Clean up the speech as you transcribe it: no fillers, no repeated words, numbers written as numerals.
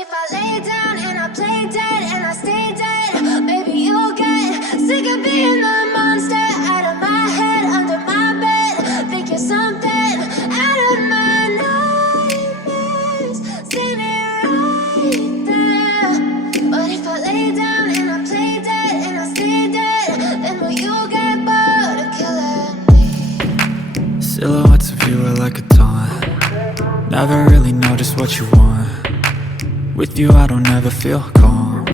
if I lay down and I play dead and I stay dead, maybe you'll get sick of being the monster out of my head, under my bed. Think you're something out of my nightmares, seen it right there. But if I lay down and I play dead and I stay dead, then will you get bored of killing me? Silhouettes of you are like a taunt. Never really know just what you want. With you I don't ever feel